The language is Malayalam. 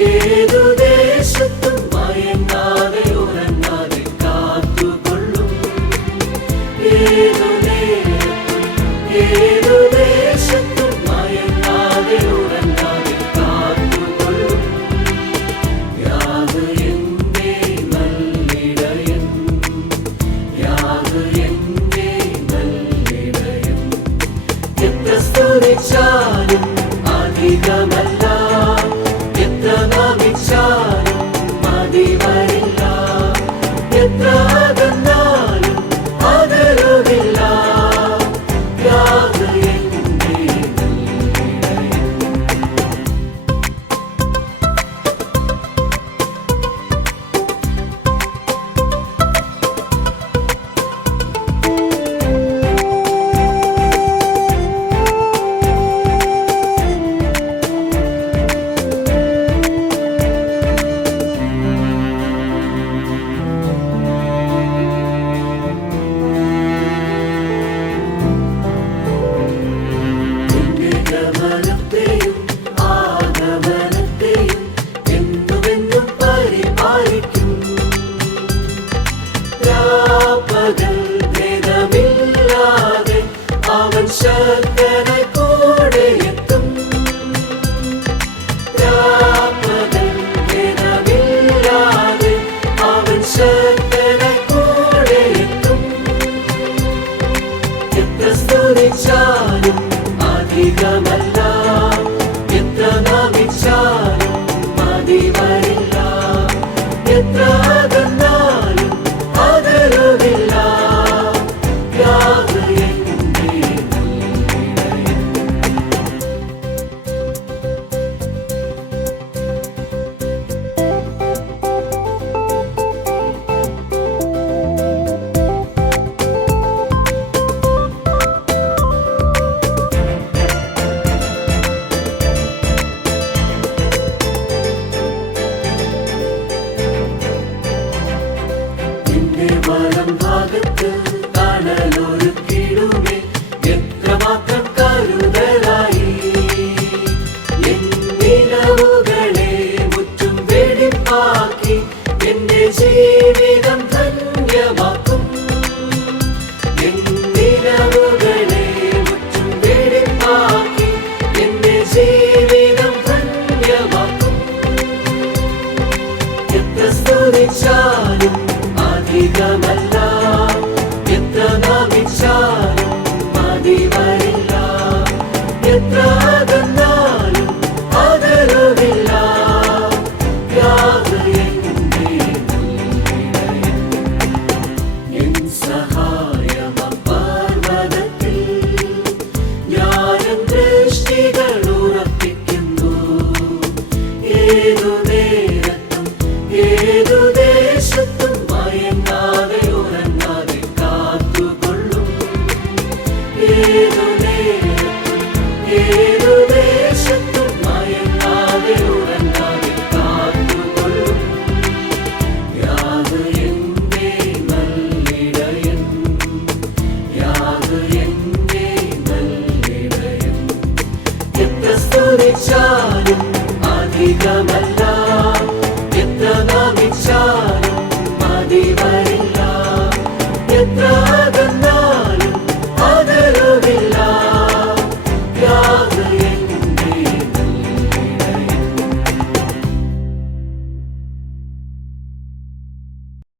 ഏതു ദേശത്തും ഏതു ഏതു രാപ്പകൽ ഭേദമില്ലാതെ അവൻ ശക്തനായി കൂടെ എത്തും. രാപ്പകൽ ഭേദമില്ലാതെ അവൻ ശക്തനായി കൂടെ എത്തും. എത്ര സ്തുതിച്ചാലും അധികമല്ല. എത്ര നാമിച്ചാലും മതി വരില്ല എത്ര നിന്റെ വലം ഭാഗത്ത് സ്തുതിച്ചാലും അധികമല്ല അധികമല്ല.